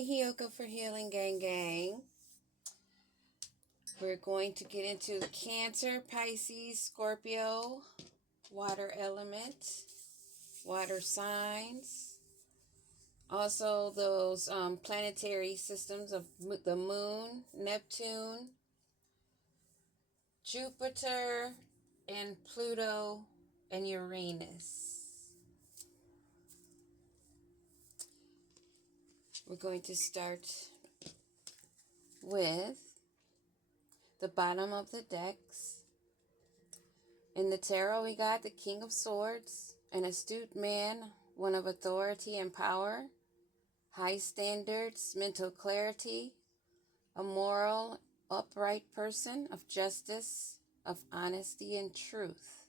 Hey, Hioka for Healing Gang Gang. We're going to get into Cancer, Pisces, Scorpio, water element, water signs. Also, those planetary systems of the moon, Neptune, Jupiter, and Pluto, and Uranus. We're going to start with the bottom of the decks. In the tarot, we got the King of Swords, an astute man, one of authority and power, high standards, mental clarity, a moral, upright person of justice, of honesty and truth.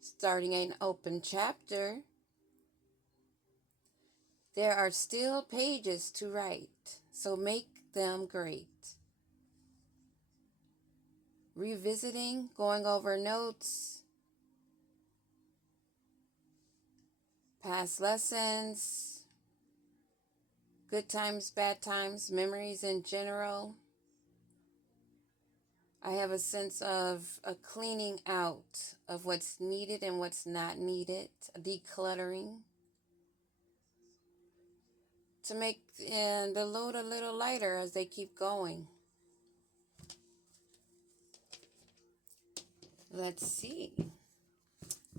Starting an open chapter, there are still pages to write, so make them great. Revisiting, going over notes, past lessons, good times, bad times, memories in general. I have a sense of a cleaning out of what's needed and what's not needed, a decluttering, to make the load a little lighter as they keep going. Let's see.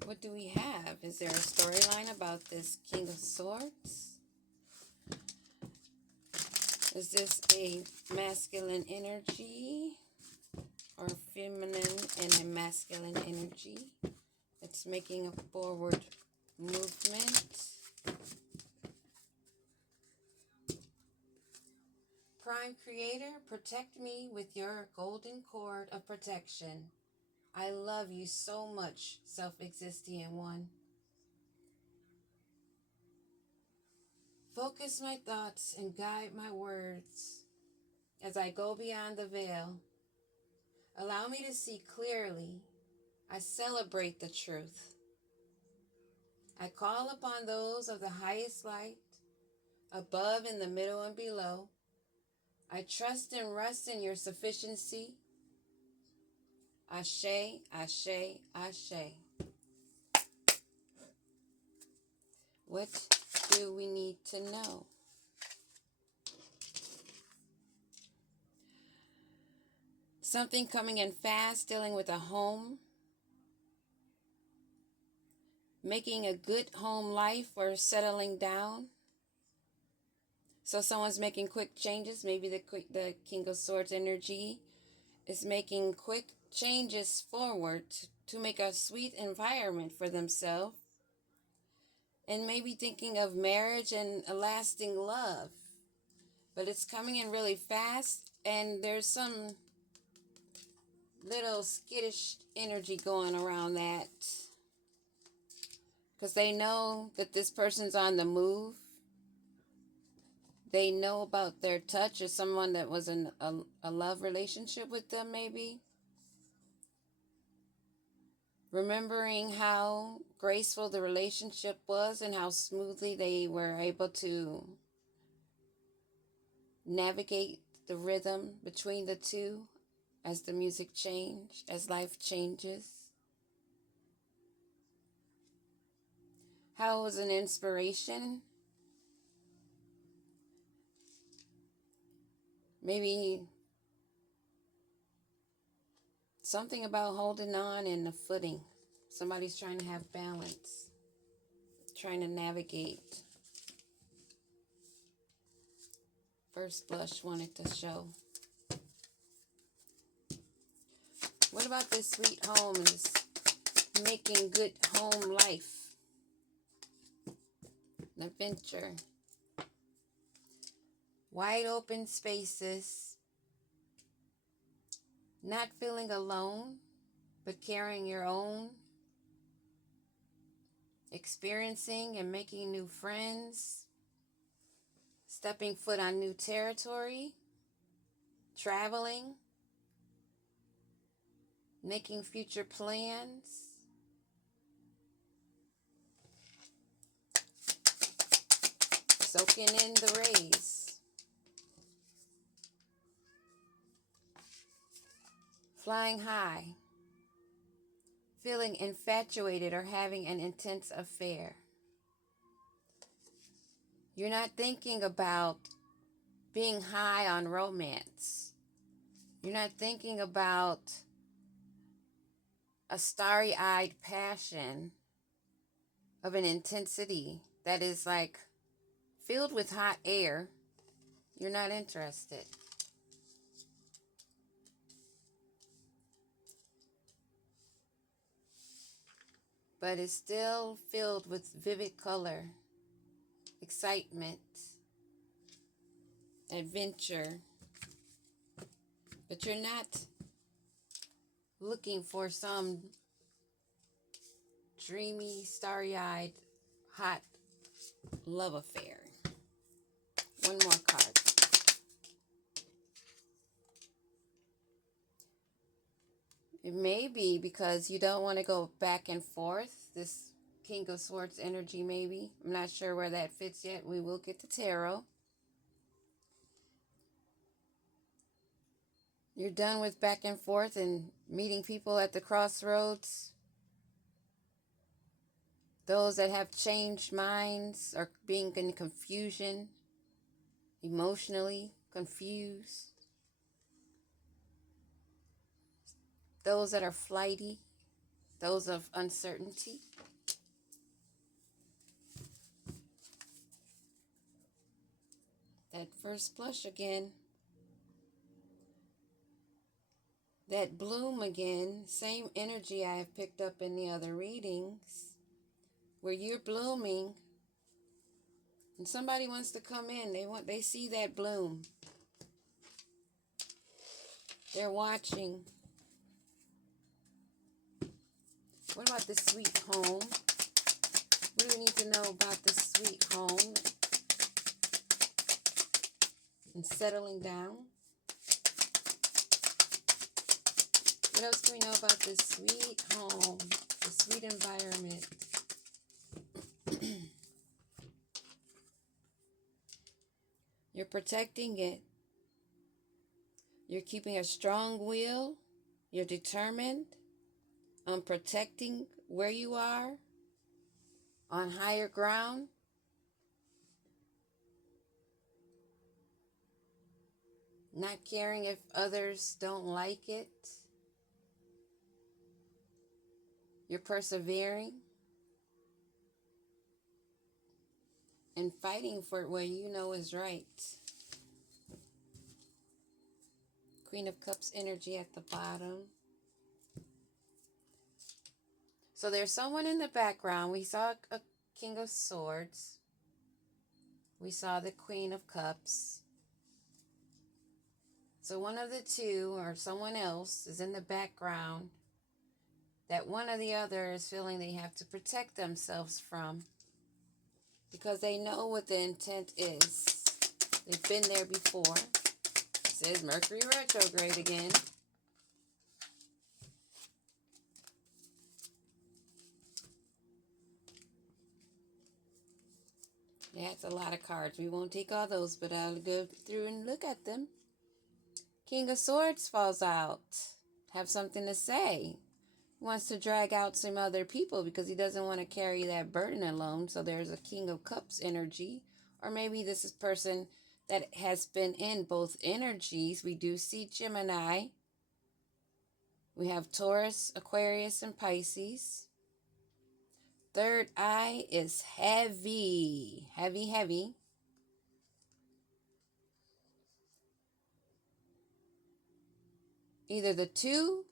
What do we have? Is there a storyline about this King of Swords? Is this a masculine energy or feminine and a masculine energy? It's making a forward movement. Prime Creator, protect me with your golden cord of protection. I love you so much, self-existing one. Focus my thoughts and guide my words as I go beyond the veil. Allow me to see clearly. I celebrate the truth. I call upon those of the highest light, above, in the middle, and below. I trust and rest in your sufficiency. Ashe, ashe, ashe. What do we need to know? Something coming in fast, dealing with a home. Making a good home life or settling down. So someone's making quick changes. Maybe the King of Swords energy is making quick changes forward to make a sweet environment for themselves. And maybe thinking of marriage and a lasting love. But it's coming in really fast, and there's some little skittish energy going around that. Because they know that this person's on the move. They know about their touch, or someone that was in a love relationship with them, maybe. Remembering how graceful the relationship was and how smoothly they were able to navigate the rhythm between the two as the music changed, as life changes. How it was an inspiration. Maybe something about holding on and the footing. Somebody's trying to have balance, trying to navigate. First blush wanted to show. What about this sweet home and this making good home life? An adventure. Wide open spaces. Not feeling alone, but carrying your own. Experiencing and making new friends. Stepping foot on new territory. Traveling. Making future plans. soaking in the rays. Flying high. Feeling infatuated or having an intense affair. You're not thinking about being high on romance. You're not thinking about a starry-eyed passion of an intensity that is like filled with hot air. You're not interested. But it's still filled with vivid color, excitement, adventure. But you're not looking for some dreamy, starry-eyed, hot love affair. One more card. It may be because you don't want to go back and forth. This King of Swords energy, maybe. I'm not sure where that fits yet. We will get to tarot. You're done with back and forth and meeting people at the crossroads. Those that have changed minds or being in confusion, emotionally confused. Those that are flighty, those of uncertainty. That first blush again. That bloom again, same energy I have picked up in the other readings, where you're blooming and somebody wants to come in. They see that bloom. They're watching. What about the sweet home? What do we need to know about the sweet home and settling down? What else do we know about the sweet home, the sweet environment? You're protecting it. You're keeping a strong will. You're determined on protecting where you are, on higher ground. Not caring if others don't like it. You're persevering and fighting for what you know is right. Queen of Cups energy at the bottom. So there's someone in the background. We saw a King of Swords. We saw the Queen of Cups. So one of the two or someone else is in the background that one or the other is feeling they have to protect themselves from because they know what the intent is. They've been there before. It says Mercury retrograde again. Yeah, it's a lot of cards. We won't take all those, but I'll go through and look at them. King of Swords falls out. Have something to say. He wants to drag out some other people because he doesn't want to carry that burden alone. So there's a King of Cups energy. Or maybe this is a person that has been in both energies. We do see Gemini. We have Taurus, Aquarius, and Pisces. Third eye is heavy. Heavy, heavy. Either the two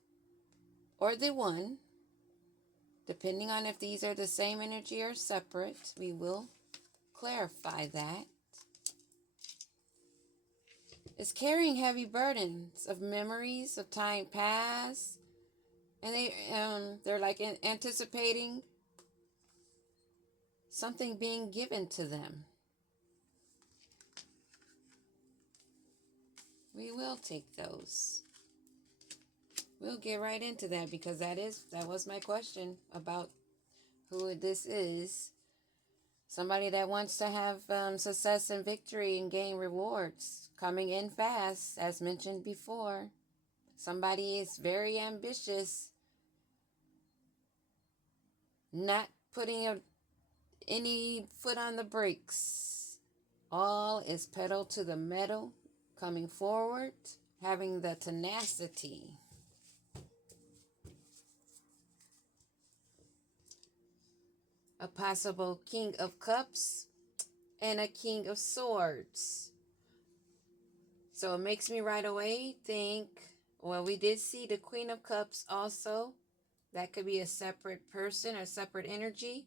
or the one, depending on if these are the same energy or separate. We will clarify that. Is carrying heavy burdens of memories of time past, and they're like anticipating something being given to them. We will take those. We'll get right into that because that was my question about who this is. Somebody that wants to have success and victory and gain rewards coming in fast, as mentioned before. Somebody is very ambitious, not putting any foot on the brakes. All is pedal to the metal, coming forward, having the tenacity. A possible King of Cups and a King of Swords. So it makes me right away think, well, we did see the Queen of Cups also. That could be a separate person or separate energy.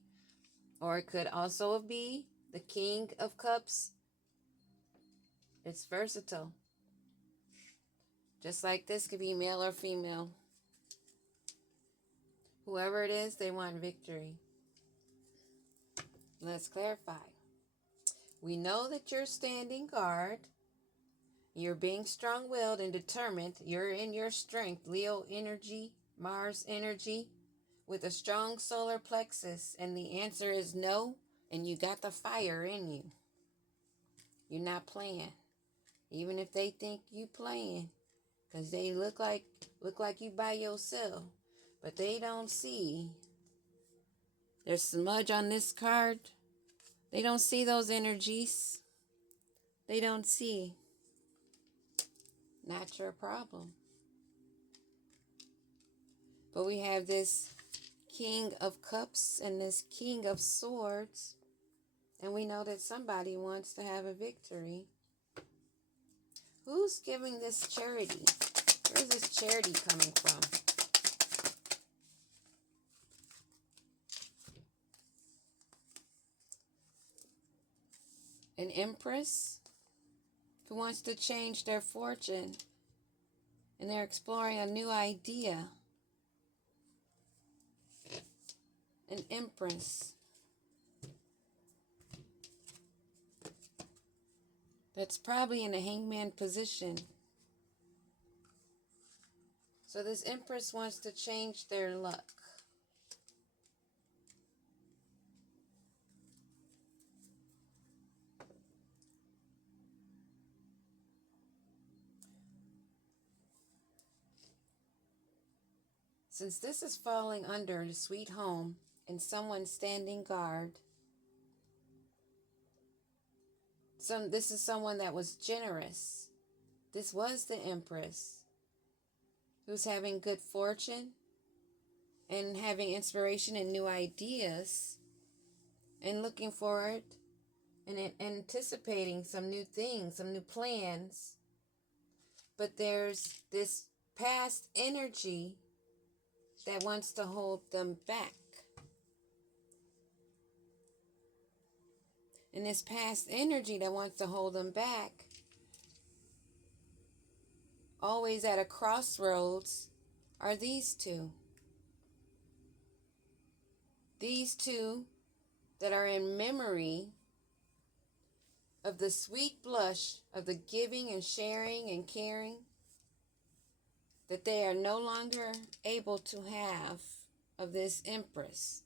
Or it could also be the King of Cups. It's versatile. Just like this could be male or female. Whoever it is, they want victory. Let's clarify. We know that you're standing guard. You're being strong-willed and determined. You're in your strength. Leo energy, Mars energy, with a strong solar plexus. And the answer is no. And you got the fire in you. You're not playing. Even if they think you playing. Because they look like you by yourself. But they don't see. There's smudge on this card. They don't see those energies. They don't see. Not your problem. But we have this King of Cups and this King of Swords. And we know that somebody wants to have a victory. Who's giving this charity? Where's this charity coming from? An Empress who wants to change their fortune. And they're exploring a new idea. An Empress that's probably in a hangman position. So this Empress wants to change their luck. Since this is falling under the sweet home and someone standing guard, this is someone that was generous. This was the Empress who's having good fortune and having inspiration and new ideas and looking forward and anticipating some new things, some new plans. But there's this past energy that wants to hold them back. And this past energy that wants to hold them back, always at a crossroads, are these two. These two that are in memory of the sweet blush of the giving and sharing and caring that they are no longer able to have of this Empress.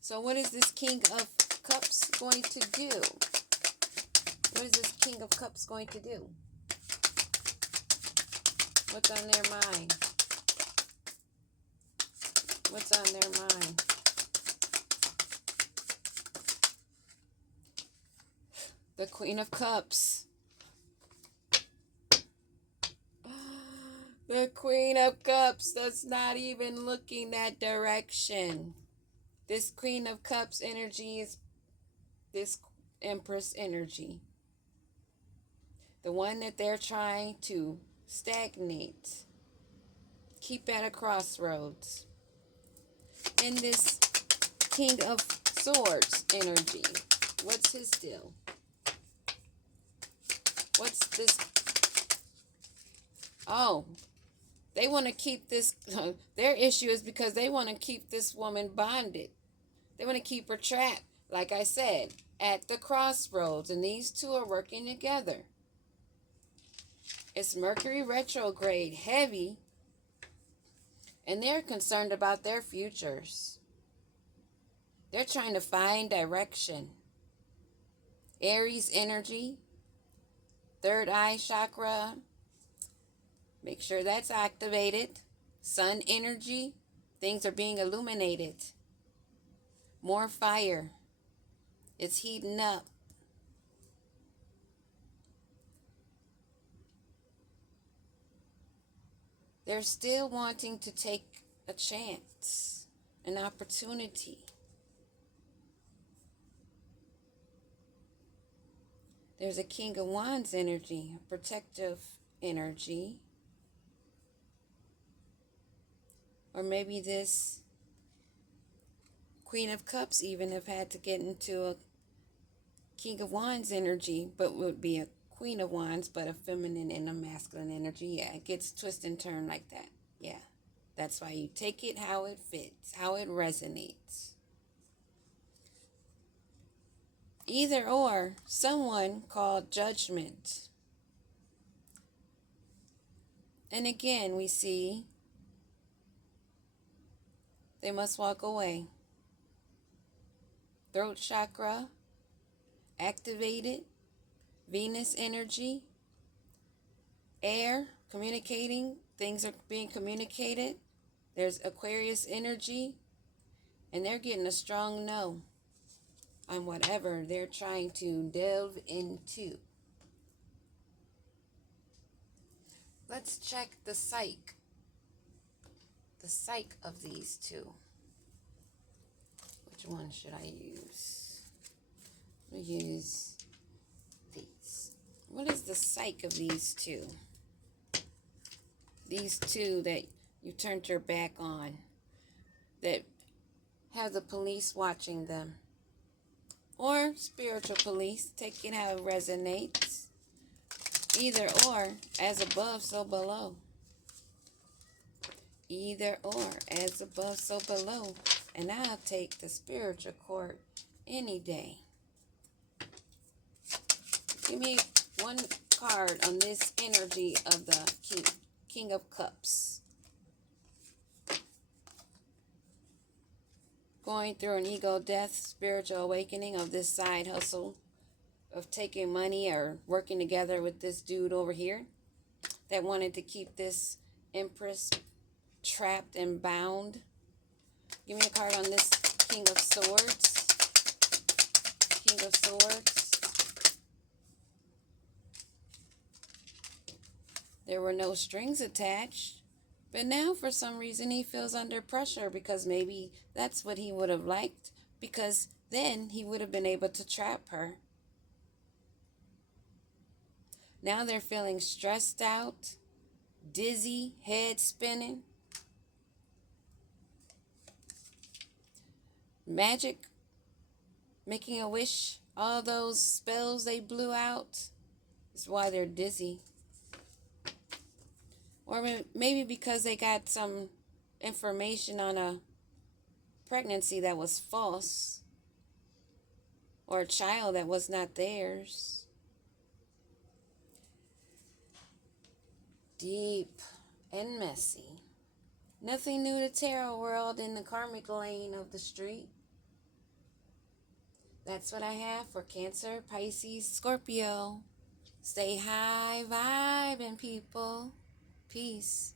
So what is this King of Cups going to do? What is this King of Cups going to do? What's on their mind? What's on their mind? The Queen of Cups. The Queen of Cups that's not even looking that direction. This Queen of Cups energy is this Empress energy. The one that they're trying to stagnate. Keep at a crossroads. And this King of Swords energy. What's his deal? What's this? Oh, they want to keep this. Their issue is because they want to keep this woman bonded. They want to keep her trapped, like I said, at the crossroads. And these two are working together. It's Mercury retrograde heavy. And they're concerned about their futures. They're trying to find direction. Aries energy, third eye chakra, make sure that's activated. Sun energy, things are being illuminated. More fire. It's heating up. They're still wanting to take a chance, an opportunity. There's a King of Wands energy, a protective energy. Or maybe this Queen of Cups even have had to get into a King of Wands energy, but would be a Queen of Wands, but a feminine and a masculine energy. Yeah, it gets twist and turn like that. Yeah, that's why you take it how it fits, how it resonates. Either or, someone called judgment. And again, we see they must walk away. Throat chakra activated. Venus energy. Air, communicating. Things are being communicated. There's Aquarius energy. And they're getting a strong no on whatever they're trying to delve into. Let's check the psyche. The psyche of these two. Which one should I use? I'll use these. What is the psyche of these two? These two that you turned your back on, that have the police watching them, or spiritual police, take it how it resonates. Either or, as above, so below. Either or, as above, so below. And I'll take the spiritual court any day. Give me one card on this energy of the King of Cups. Going through an ego death, spiritual awakening of this side hustle of taking money or working together with this dude over here that wanted to keep this Empress trapped and bound. Give me a card on this King of Swords. King of Swords. There were no strings attached. But now, for some reason, he feels under pressure because maybe that's what he would have liked, because then he would have been able to trap her. Now they're feeling stressed out, dizzy, head spinning. Magic, making a wish, all those spells they blew out is why they're dizzy. Or maybe because they got some information on a pregnancy that was false, or a child that was not theirs. Deep and messy. Nothing new to tarot world in the karmic lane of the street. That's what I have for Cancer, Pisces, Scorpio. Stay high vibing, people. Peace.